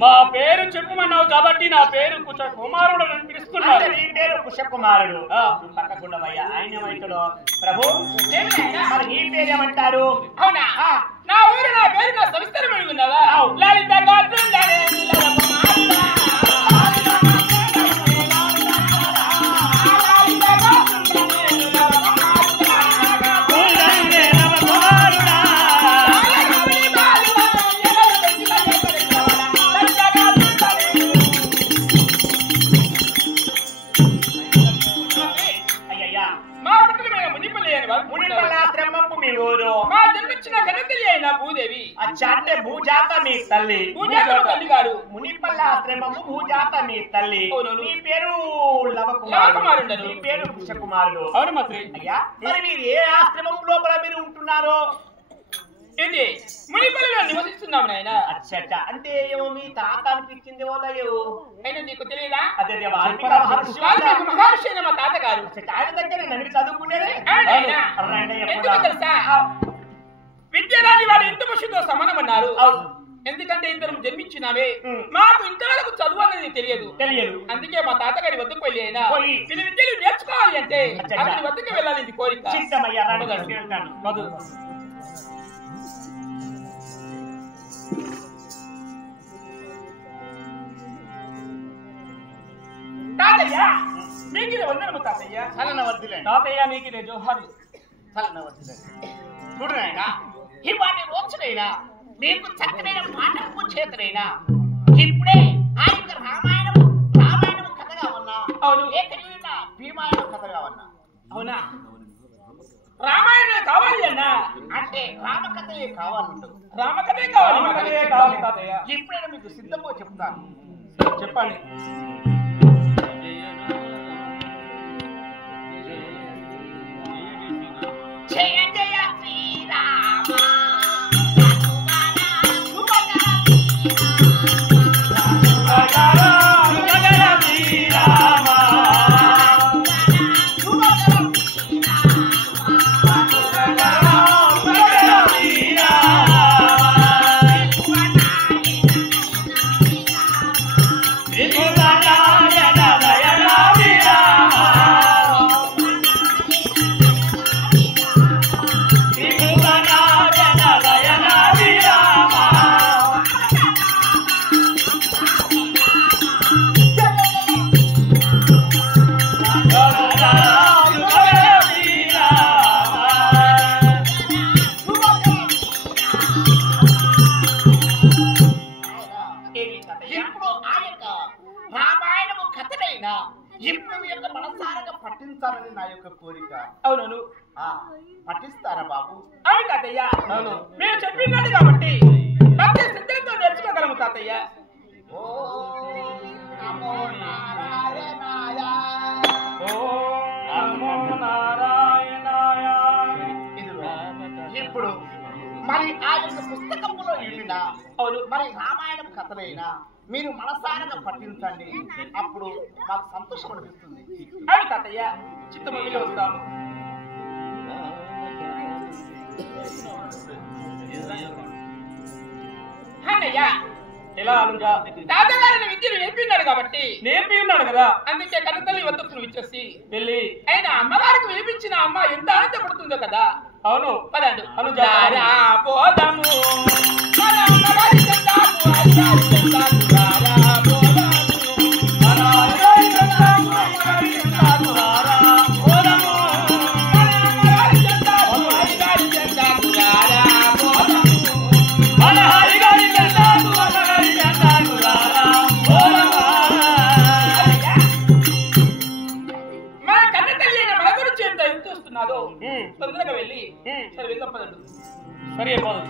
మా పేరు చెప్పమన్నావు కాబట్టి నా పేరు కుశ కుమారుడు అని పిలుస్తున్నారు. నీ పేరు కుశకుమారుడు. పక్కకుండవయ్యా ఆయన ఏమైతాడో ప్రభు. మరి నీ పేరేమంటారు? అవునా, నా ఊరు నా పేరు సవిస్తరమైన ఉన్నావా? లలిత భూదేవి అంటే భూజాత మీ తల్లి. తల్లి గారు మునిపల్లాశ్రమము భూజాత మీ తల్లి. మీ పేరు లవకుమారుడు, మీ పేరు కుశకుమారుడు. అవును మంత్రి. అయ్యా మరి మీరు ఏ ఆశ్రమం లోపల మీరు ఉంటున్నారో? ఇది మునిపల్లిలో నివసిస్తున్నాము నాయన. అచ్చట అంటే ఏమో మీ తాత అనిపించింది వాళ్ళయో అయినా నీకు తెలియదా? అదే మహర్షి మా తాతగారు. ఆయన దగ్గర నన్ను చదువుకునేది ఎందుకు తెలుసా? విద్యరాని వాడు ఎంత పశుతో సమానమన్నారు. ఎందుకంటే ఇద్దరం జన్మించినావే, మాకు ఇంతవరకు చదువు అనేది తెలియదు. అందుకే మా తాతగారి వద్దకు వెళ్ళి అయినా వీళ్ళ విద్యలు నేర్చుకోవాలి అంటే అతని వద్దకు వెళ్ళాలి కోరిక. తాతయ్య మీకు వందనము తాతయ్య. తాతయ్య మీకు జోహార్లు. చూడు నాయన, ఇవాటి రోజునైనా మీకు చక్కనైన మాటకు చేతునైనా ఇప్పుడే ఆయన రామాయణం కథగా ఉన్నా. అవును. ఏకైనా భీమాయణం కథగా ఉన్నా. అవునా? రామాయణం కావాలి అన్నా అంటే రామకథయే కావాలంటు. రామకథే కావాలి తాతయ్య. ఇప్పుడైనా మీకు సిద్ధమో చెప్తాను. చెప్పండి. జయ జయ శ్రీరామ ఇప్పుడు మీ యొక్క మనసారంగా పట్టించాలని నా యొక్క కోరిక. అవును. పట్టిస్తారా బాబు? అవును తాతయ్య. అవును, మీరు చెప్పినట్టు కాబట్టి భక్తి శ్రద్ధలతో నేర్చుకోగలము తాతయ్య. ఇప్పుడు మరి ఆ యొక్క పుస్తకంలో ఇల్లిన అవును మరి రామాయణం కథలైనా మీరు మనసారంగా పట్టించండి. అప్పుడు మాకు సంతోషం అనిపిస్తుంది. అవును తాతయ్య, చిత్తమొగిలి వస్తాము. అన్నయ్య ఎలా అనుగా తాతగారిని విద్యను నేర్పిన్నాడు కాబట్టి నేర్పి ఉన్నాడు కదా, అందుకే కన్నతల్లి వద్దకు ఇచ్చేసి వెళ్ళి ఆయన అమ్మగారికి వినిపించిన అమ్మ ఎంత ఆనందపడుతుందో కదా. అవును పదండు అనుజారా పోదము తొందరగా వెళ్ళి సరే వెళ్దాం పదండు. సరే పోదు.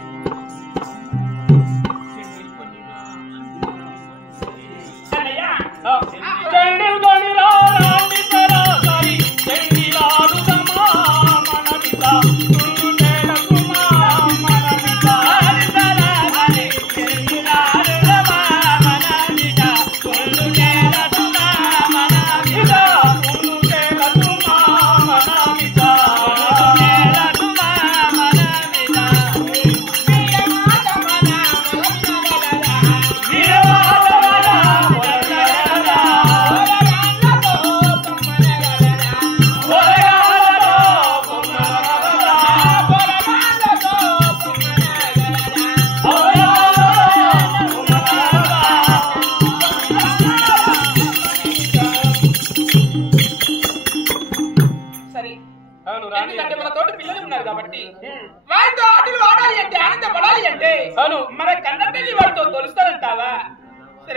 వెళ్ళి వారితో తొలుస్తానంటావా?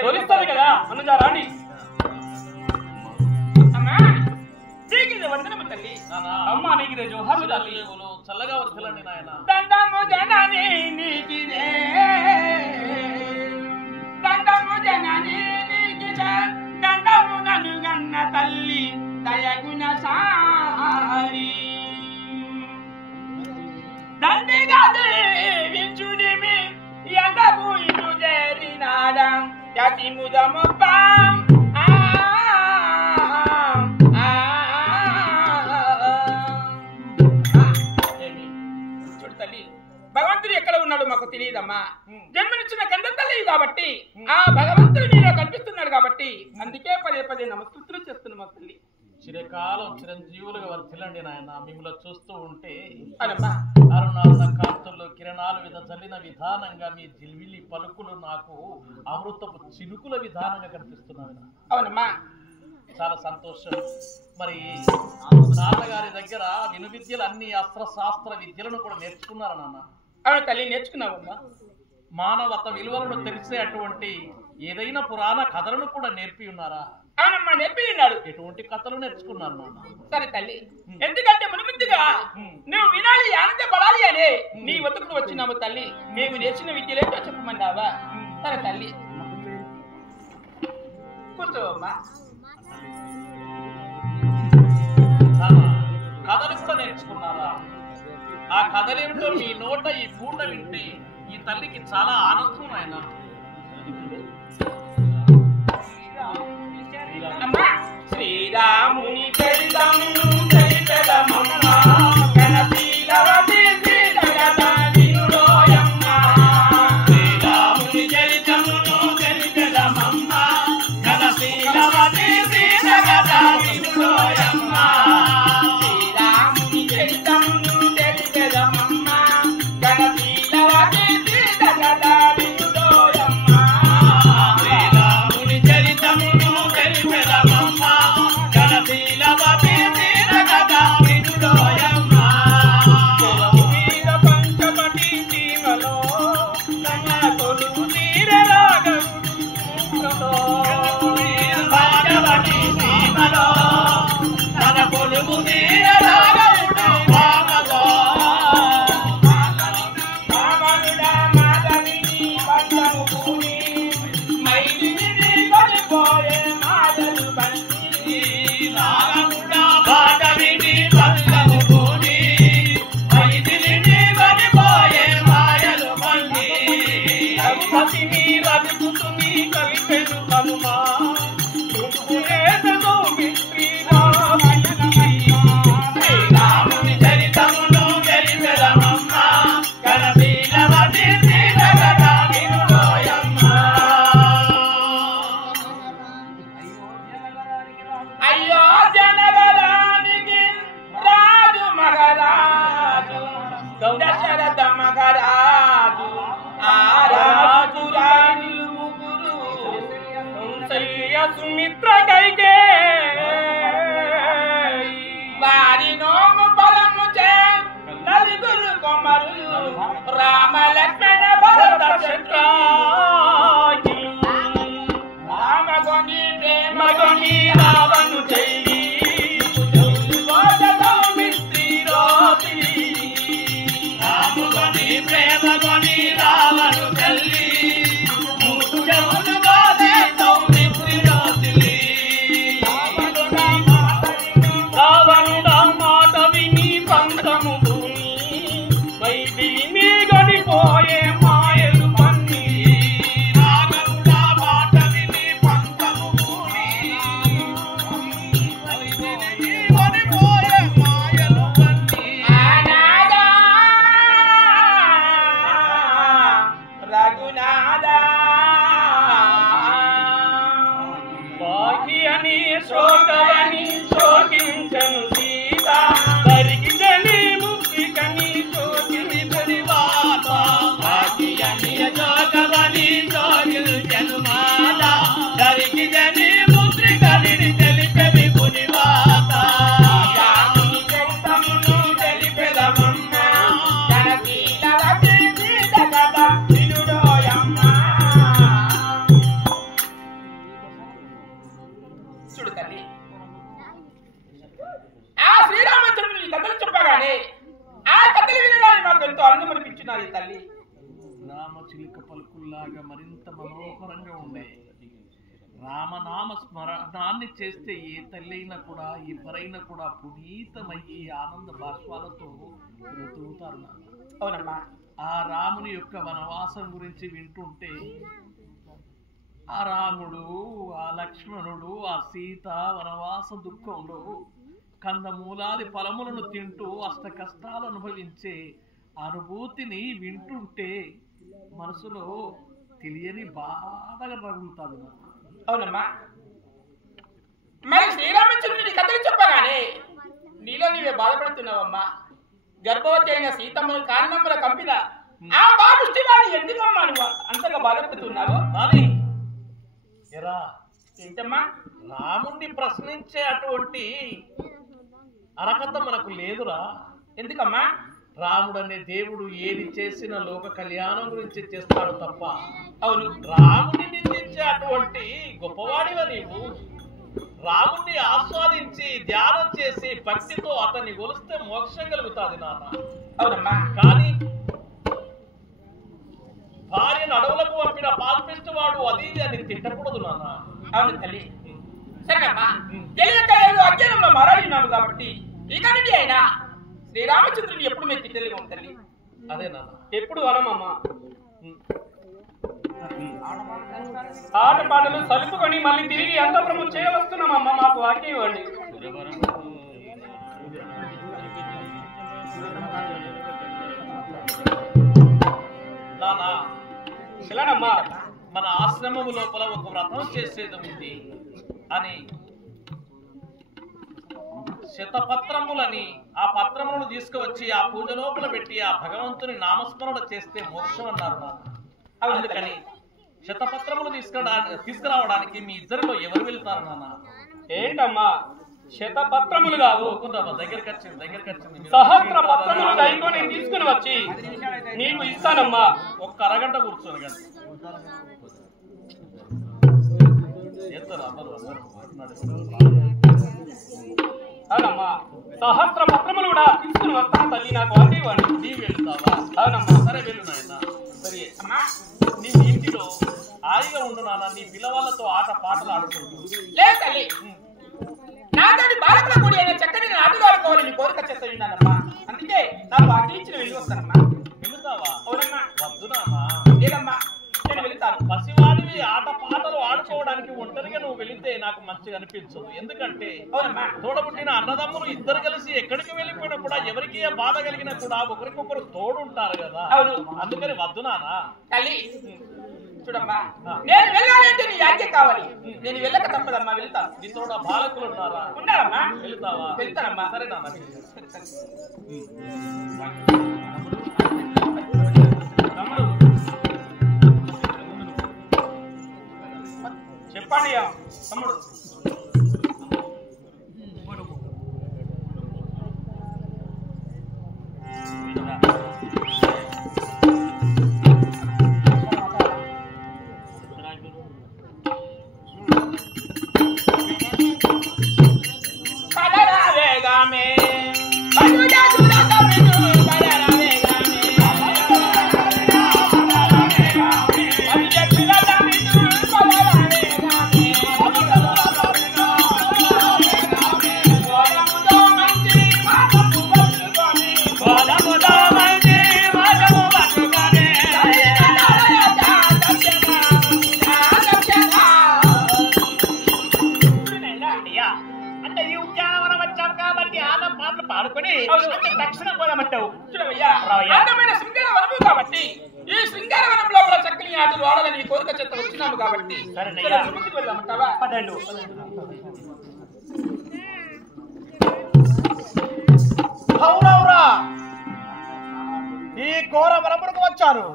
తొలుస్తుంది కదా అనుజా రాణి. అమ్మా నీకు వందనము తల్లి. అమ్మా నీకు జోహార్లు తల్లి. చల్లగా వర్తిల్లండి నాయన. దండము జనని నీకిదే, దండము జనని నీకిదే, దండము నన్ను గన్న తల్లి దయగుణ సారి. దండిగా దేవించుడిమి ఎండకు ఇటు చేరినాడా యతి ముదమొప్ప. చూడు తల్లి, భగవంతుడు ఎక్కడ ఉన్నాడు మాకు తెలియదమ్మా. జన్మనిచ్చిన కంద తల్లి కాబట్టి ఆ భగవంతుడు నీలో కనిపిస్తున్నాడు కాబట్టి అందుకే పదే పదే నమస్కృతులు చేస్తున్నాం మా తల్లి. చిరకాలం చిరంజీవులుగా వర్తిల్లండి నాయన. మిమ్మల్ని చూస్తూ ఉంటే అనమ్మా అరుణారుణ కాంతుల్లో కిరణాలు చల్లిన విధానంగా మీ జిల్విలి పలుకులు నాకు అమృతపు చినుకుల విధానంగా కనిపిస్తున్నాయి. అవునమ్మా చాలా సంతోషం. మరి నాన్నగారి దగ్గర వినువిద్యలు అన్ని అస్త్రశాస్త్ర విద్యలను కూడా నేర్చుకున్నారు నాన్న. అవును తల్లి, నేర్చుకున్నావమ్మా. మానవత విలువలను తెలిసే అటువంటి ఏదైనా పురాణ కథలను కూడా నేర్పి ఉన్నారా? అవునమ్మా నేర్పి ఉన్నాడు. ఎటువంటి కథలు నేర్చుకున్నారు నాన్న? సరే తల్లి, ఎందుకంటే మునుముందుగా నువ్వు వినాలి ఆనందపడాలి అనే నీ వద్దకు వచ్చినాము తల్లి. మేము నేర్చిన విద్యలేంటో చెప్పమన్నావా? సరే తల్లి కూర్చోవమ్మా. కథలు కూడా నేర్చుకున్నారా? ఆ కథలేమిటో మీ నోట ఈ పూట వింటే ఈ తల్లికి చాలా ఆనందం ఆయన. అమ్మా శ్రీరాముని చరితమును చరితమమ్మా కనశీలవతి శ్రీజగదాదినుడోయమ్మా. శ్రీరాముని చరితమును చరితమమ్మా కనశీలవతి శ్రీజగదాదినుడోయమ్మా. శ్రీరాముని చరితమును చరితమమ్మా కనశీలవతి శ్రీజగదాదినుడోయమ్మా. శ్రీరాముని చరితమును చరితమమ్మా కనశీలవతి శ్రీజగదాదినుడోయమ్మా. వీర పంచవటి సీమలో తన కొలువు తీరరాగరుడు. పంచవటి సీమలో తన కొలువు తీరరాగరుడు వామగో. వామనుడా మాధవిని బంధము పూని మైదిని కొనిపోయే మాదలు బండి. రాగముడా మాధవిని బంధము పూని మైదిని కొనిపోయే మాయలు బండి. రఘుపతిని రఘుతుని కలిపెను కనుమా శ్రీరాముని చరితమును చరితమమ్మా కనశీలవతి శ్రీజగదాదినుడోయమ్మా. అయ్యో జనగరానికి రాజు మగరాజు దశరథ మగరాజు. ఆ రాజు రాణులు ముగ్గురు కౌసల్య సుమిత్ర కైకేయి. వారి నోము బలము చే నలుగురు కుమారులు రామ లక్ష్మణ భరత శత్రుఘ్నులు. రామగొని ప్రేమగొని రావణు చెయ్యి రాముగొని ప్రేమగొని రావణు తల్లి మూడు రావణుడా మాట విని పంతము భూమి వైదిని గడిపోయే మాయలు పన్ని. ఎంత మనోహరంగా ఉండే. రామనామ స్మరణాన్ని చేస్తే ఏ తల్లి అయినా కూడా ఎవరైనా కూడా పునీతమయ్యి ఆనంద బాష్పాలతో ఋతువుతారు. అవునమ్మా. ఆ రాముని యొక్క వనవాసం గురించి వింటుంటే ఆ రాముడు, ఆ లక్ష్మణుడు, ఆ సీత వనవాస దుఃఖంలో కందమూలాది ఫలములను తింటూ అష్ట కష్టాలు అనుభవించే అనుభూతిని వింటుంటే మనసులో తెలియని బాధగా రగులుతాడు. అవునమ్మా. మరి శ్రీరామచంద్రుడి కథలు చెప్పగానే నీలో నీవే బాధపడుతున్నావమ్మా. గర్భవతి అయిన సీతమ్మను కారణముల కంపిన ఆ బాలుష్టి వారిని ఎందుకమ్మా నువ్వు అంతగా బాధపడుతున్నావు? ఏంటమ్మా? రాముణ్ణి ప్రశ్నించే అటువంటి అర్హత మనకు లేదురా. ఎందుకమ్మా? రాముడు అనే దేవుడు ఏది చేసిన లోక కళ్యాణం గురించి చేస్తాడు తప్ప. అవును. రాముని నిందించే అటువంటి గొప్పవాడివా నీవు. రాముణ్ణి ఆస్వాదించి ధ్యానం చేసి భక్తితో అతన్ని కొలిస్తే మోక్షం కలుగుతాది నాన్న. అవునమ్మా. కానీ భార్యను అడవులకు పంపిన పాల్పిస్ట్ వాడు అది అని తిట్టకూడదు నాన్న. అవును తల్లి. సరేనమ్మా. తెలియక ఏదో అజ్ఞానంలో మరాడినాము కాబట్టి ఇక నుండి అయినా శ్రీరామచంద్రుని ఎప్పుడు మేము తిట్టలేము తల్లి. అదే నాన్న. ఎప్పుడు అనమమ్మా. ఆట పాటలు సలుపుకొని మళ్ళీ తిరిగి అంతఃపురము చేయవస్తున్నామమ్మా. మాకు వాక్యం ఇవ్వండి. నానా ఇలానమ్మా. మన ఆశ్రమము లోపల ఒక వ్రతం చేసేది ఉంది అని శతపత్రములని ఆ పత్రములను తీసుకువచ్చి ఆ పూజ లోపల పెట్టి ఆ భగవంతుని నామస్మరణ చేస్తే మోక్షం అన్నారు. అందుకని శతపత్రములు తీసుకురావడానికి మీ ఇద్దరిలో ఎవరు వెళ్తారు నాన్న? ఏంటమ్మా శతపత్రములు కావు, దగ్గరికి వచ్చింది సహస్ర పత్రములు దైకొని తీసుకుని వచ్చి నీకు ఇస్తానమ్మా. ఒక్క అరగంట కూర్చొని కానీ అవునమ్మా. సహస్ర పత్రములు కూడా తీసుకుని వస్తాను తల్లి. నాకు అందివ్వండి. నీవు వెళ్తావా? అవునమ్మా. సరే వెళ్ళు నాయన. సరే అమ్మా. నీ ఇంటిలో హాయిగా ఉండు నాన్న. నీ పిల్లవాళ్ళతో ఆట పాటలు ఆడుకుంటూ. లేదు తల్లి, నాతోటి బాలకుల కూడి అయిన చక్కని ఆటలు ఆడుకోవాలని కోరిక చేస్తున్నానమ్మా. అందుకే నాకు ఆగ్రహించిన వెళ్ళి వస్తానమ్మా. వెళ్తావా? అవునమ్మా. వద్దు నాన్న. లేదమ్మా, నేను వెళ్తాను. పసివాడివి ఆట పాటలు ఆడుకోవడానికి ఒంటరిగా నువ్వు వెళితే నాకు మంచిగా అనిపించదు. ఎందుకంటే అవునమ్మా, తోడబుట్టిన అన్నదమ్ములు ఇద్దరు కలిసి ఎక్కడికి వెళ్ళిపోయినా కూడా ఎవరికి ఏ బాధ కలిగినా కూడా ఒకరికొకరు తోడుంటారు కదా. అవును. అందుకని వద్దు నాన్న. తల్లి చూడమ్మా, నేను వెళ్ళాలంటే నీ ఆజ్ఞ కావాలి. నేను వెళ్ళక తప్పదమ్మా. వెళ్తాను. నీ తోడ బాలకులు ఉన్నారా? ఉన్నారమ్మా. వెళ్తావా? వెళ్తానమ్మా. సరే నాన్న. చెప్పండి తమ్ముడు. అందమైన శృంగారవనము కాబట్టి ఈ శృంగారవనంలో కూడా చక్కని ఆటలు ఆడాలని కోరిక చేత వచ్చినాము కాబట్టి ముందుకు వెళ్దామంటావా? పదండు. అవునవురా, ఈ ఘోర వనములకు వచ్చాను.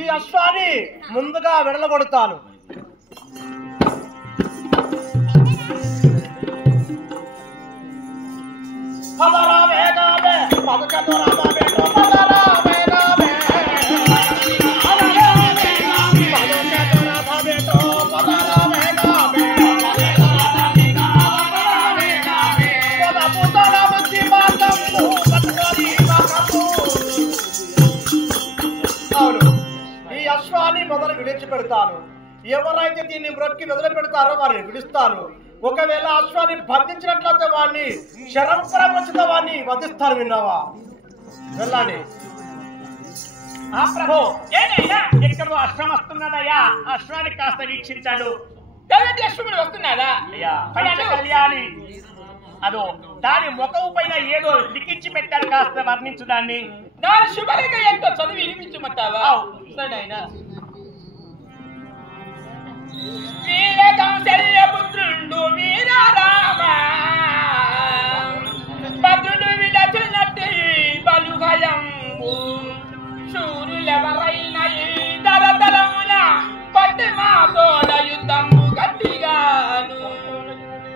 ఈ అశ్వాన్ని ముందుగా వెడలగొడతాను. వదిలిపెడతాను. ఎవరైతే దీన్ని మ్రొక్కి వదిలిపెడతారో వారిని విడుస్తాను. ఒకవేళ అశ్వాన్ని బంధించినట్లయితే వాడిని శరంపరమచిత వాడిని వధిస్తాను. విన్నావా? వెళ్ళండి. ప్రభు ఏదైనా ఎక్కడో అశ్వం వస్తున్నాడయ్యా, అశ్వాన్ని కాస్త వీక్షించాడు. తెల్లటి అశ్వములు వస్తున్నాడా? అయ్యా కళ్యాణి అదో దాని ముఖం పైన ఏదో లిఖించి పెట్టాడు, కాస్త వర్ణించు దాన్ని. దాని శుభలేఖ ఎంతో చదివి వినిపించమంటావా? సరే ఆయన వీరకంశల్యపుత్రుండు వీరారామ భద్రుడు విడచినట్టి బలుహయంబు శూరులెవరైన ఈ దరదలమున పట్టి మాతోడ యుద్ధము గట్టిగాను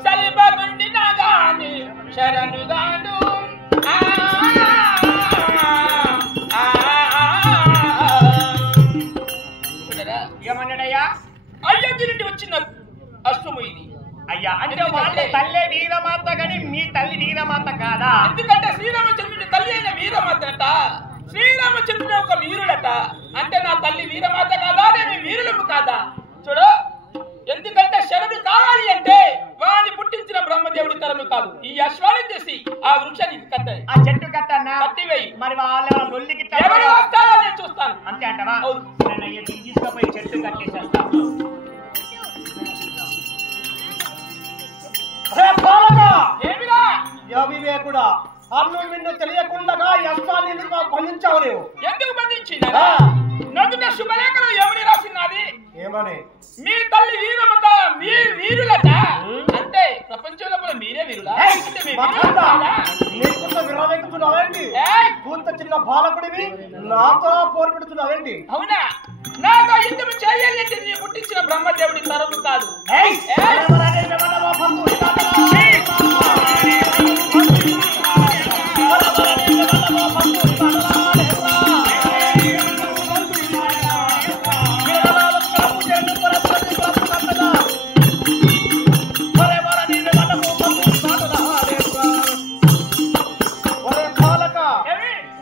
సలిపగుండిన గాని శరణుగాను ఏమన్నాడయ్యా? అయోధ్య నుండి వచ్చిన అశ్వము ఇది. అయ్యా అంటే వాళ్ళ తల్లే వీరమాత గాని మీ తల్లి వీరమాత కాదా? ఎందుకంటే శ్రీరామచంద్రుడి తల్లి అయిన వీరమాతట, శ్రీరామచంద్రుడు ఒక వీరుడట. అంటే నా తల్లి వీరమాత కాదా, నేను వీరులము కాదా? చూడు, ఎందుకంటే శరణు కావాలి అంటే వాడిని పుట్టించిన బ్రహ్మదేవుడి తరము కాదు. ఈ అశ్వాన్ని చేసి ఆ వృక్షానికి కట్టాయి, ఆ చెట్టు కట్టన్నా కట్టివేయి. మరి వాళ్ళ లొల్లికి ఎవరు వస్తారో నేను చూస్తాను. అంతే అంటవా? తీసుకుపోయి చెట్టు కట్టేసేస్తాను. ఏమిరా అవివేకుడా, అన్ను నిన్ను తెలియకుండా ఈ అశ్వాన్ని ఎందుకు బంధించావు నీవు? ఎందుకు బంధించింది? నదుట శుభలేఖలో ఏమని రాసినది? ఏమని? మీ తల్లి వీరమత వీరులట. అంటే ప్రపంచంలో మీరే వీరులా? అంటే మీ వీరులు కాదా? విరవెక్కుతున్నావేంటి? కూత చిన్న బాలకుడివి నాతో పోరు పెడుతున్నావేంటి? అవునా? నాతో యుద్ధం చేయాలంటే నీ పుట్టించిన బ్రహ్మదేవుడి తరము కాదు.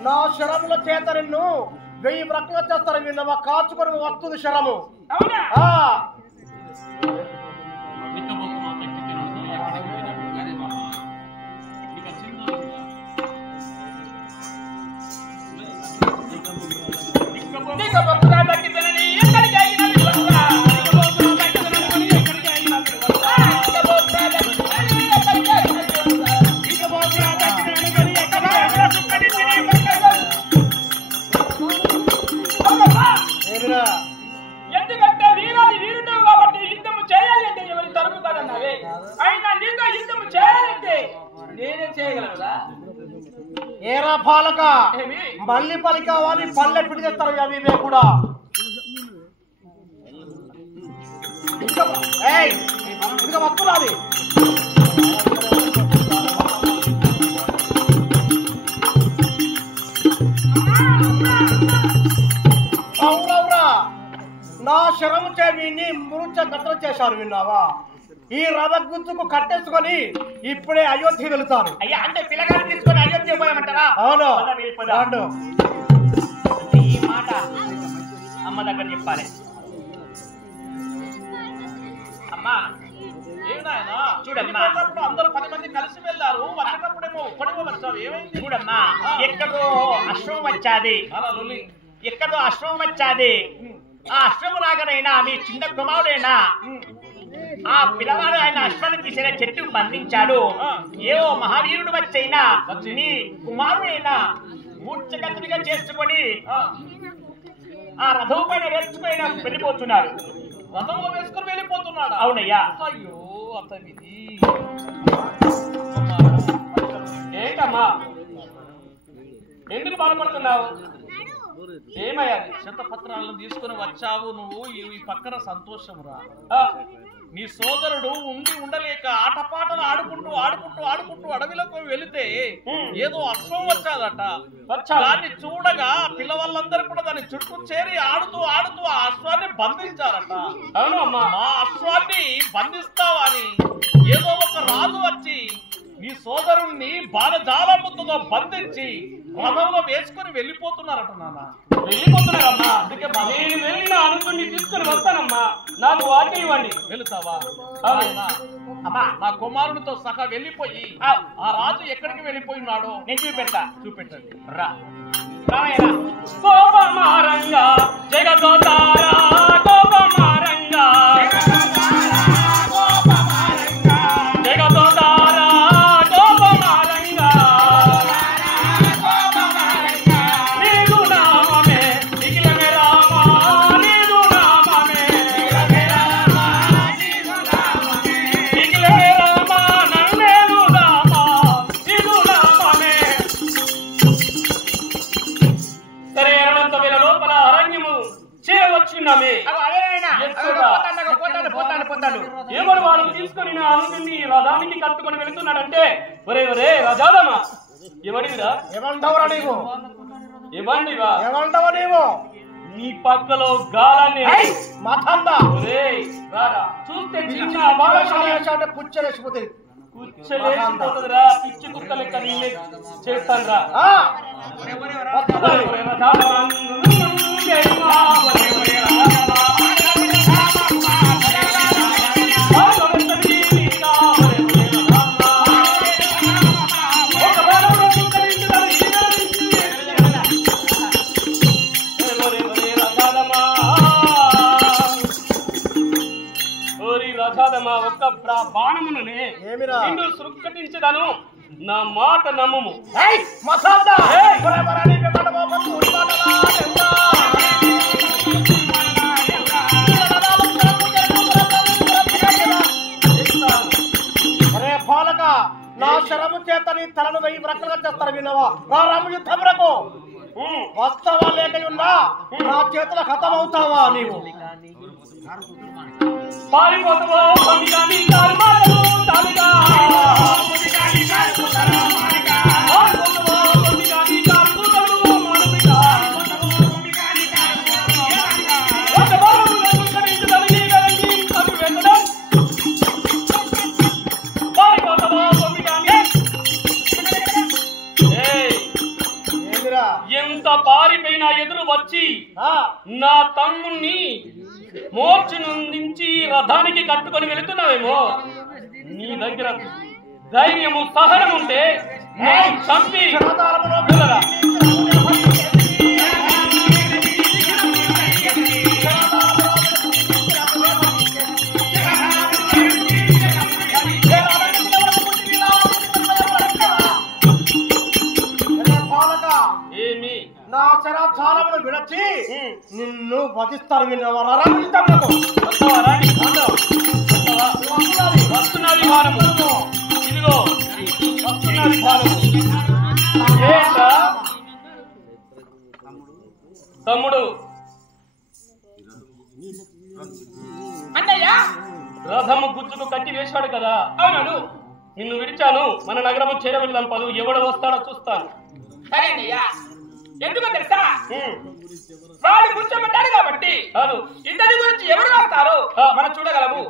నా శరముల చేత నిన్ను 1000 వ్రక్కుల చేస్తారు. విన్నవా? కాచుకొని వస్తుంది శరము. అవునా? ఎందుకంటే వీరాది వీరుడు కాబట్టి యుద్ధము చేయాలంటే ఎవరి తరము కాదన్నావే. అయినా నీతో యుద్ధము చేయాలంటే నేనే చేయగలరా? ఏరా బాలక, ఏమి? మళ్ళీ పలికావాలి పల్లె పిడిచేస్తారు. అవివే కూడా ఇంకా వస్తున్నాది. అవునవురా, నా శరము చేవిని మూర్ఛ గతం చేశారు. విన్నావా? ఈ రథ గుంతుకు కట్టేసుకొని ఇప్పుడే అయోధ్య వెళుతాను. అయ్యా అంటే పిల్లగాని తీసుకొని అయోధ్య పోయామంటారా? అవును. అంటే ఈ మాట అమ్మ దగ్గర చెప్పాలి. అమ్మా ఏనాయనా చూడమ్మా, అందరూ 10 మంది కలిసి వెళ్ళారు. వచ్చేటప్పుడేమో ఒక్కడిగా వచ్చావు, ఏమైంది? చూడమ్మా, ఎక్కడో అశ్వం వచ్చాది, అలా లొల్లి. ఎక్కడో అశ్వం వచ్చాది. ఆ అశ్వం రాగనైనా మీ చిన్న కుమారుడైనా ఆ పిల్లవాడు ఆయన అశ్వాన్ని తీసిన చెట్టు బంధించాడు. ఏవో మహావీరుడు వచ్చైనా నీ కుమారుడైనా మూర్ఛగతుడిగా చేసుకొని ఆ రథం పైన వేసుకుని వెళ్ళిపోతున్నాడు. రథంలో వేసుకుని వెళ్ళిపోతున్నాడు. అవునయ్యా. అయ్యో అతనిది ఏంటమ్మా, ఎందుకు బాధపడుతున్నావు? ఏమయ్యా? శతపత్రాలను తీసుకుని వచ్చావు నువ్వు. ఈ పక్కన సంతోషం రా. నీ సోదరుడు ఉండలేక ఆటపాటలు ఆడుకుంటూ అడవిలోకి వెళితే ఏదో అశ్వం వచ్చాదట. దాన్ని చూడగా పిల్లవాళ్ళందరూ కూడా దాన్ని చుట్టూ చేరి ఆడుతూ ఆ అశ్వాన్ని బంధించారట. అవును అమ్మా. మా అశ్వాన్ని బంధిస్తావని ఏదో ఒక రాజు వచ్చి నీ సోదరుణ్ణి బాణజాలముతో బంధించి రథంలో వేసుకొని వెళ్ళిపోతున్నారట నాన్న. వెళ్ళిపోతున్నారమ్మా. నేను వెళ్ళిన అనుకుని తీసుకుని వస్తానమ్మా. నాకు వాటి ఇవ్వండి. వెళుతావా? అవునా? అమ్మా నా కుమారుడితో సహా వెళ్ళిపోయి ఆ రాజు ఎక్కడికి వెళ్ళిపోయినాడో నేను చూపెడతా. చూపెట్టండి. రా రామయ్య కోపమారంగా జగదోతారా కోపమారంగా జగదోతారా కోపమారంగా నీదు నామమే నిఖిలమే రామా నీదు నామమే నిఖిలమే రామా నన్నేదు రామా నీదు నామమే. సరే అనంత వేల లోపల అరణ్యము చేయవచ్చున్నామే. పోతాడు ఏమని వాళ్ళు తీసుకొని నా అనుకుని రథానికి కట్టుకొని వెళుతున్నాడంటే ఒరే ఒరే రజాదమా ఎవడివిరా ఏమంటావురా నీవు? ఇవ్వండివా ఏమంటావు నీవు? నీ పక్కలో గాలాన్ని మతందా ఒరే రారా చూస్తే చిన్న అంటే పుచ్చలేసిపోతుంది. కుచ్చలేసిపోతుందిరా పిచ్చి కుక్క లెక్క నీళ్ళే చేస్తాను రా. ఒక్క బాణముననే ఏమిరా? నిన్ను సృక్కటించదను. నా మాట నమ్ముము. మతాందా అరే పాలక నా శరము చేత నీ తలను వెయ్యి ప్రక్కలుగా చేస్తారు విన్నవా? నా రాము యుద్ధములకు వస్తావా లేక ఉన్నా నా చేతుల ఖతం అవుతావా నీవు? పారిపోతావో పండిగాని కారుమాటలు తాలుగా పారిపోతావో పండిగాని కారుమాటలు మానసిగా ఒక బాణములో కుక్కరించదలిగి గలిగి అవి వెతడం. పారిపోతావో పండిగాని ఏమిరా? ఎంత పారిపోయినా ఎదురు వచ్చి నా తమ్ముణ్ణి మోర్చునందించి రథానికి కట్టుకొని వెళుతున్నావేమో. నీ దగ్గర ధైర్యము సహనం ఉంటే నేను చంపి వెళ్ళరా. ఏమి నా శరాచారమును విడచి నిన్ను వధిస్తారు విన్నవా? వస్తున్నది భారము. ఇదిగో వస్తున్నది భారము. ఏంటా తమ్ముడు? అన్నయ్య రథము గుజ్జుకు కట్టి వేశాడు కదా. అవునాడు. నిన్ను విడిచాను. మన నగరము చేరవెళ్దాం పలు. ఎవడు వస్తాడో చూస్తాను. సరే అన్నయ్య. ఎందుకో తెలుసా? వాడు కూర్చోబెట్టాడు కాబట్టి. ఇతని గురించి ఎవరు వస్తారో మనం చూడగలము.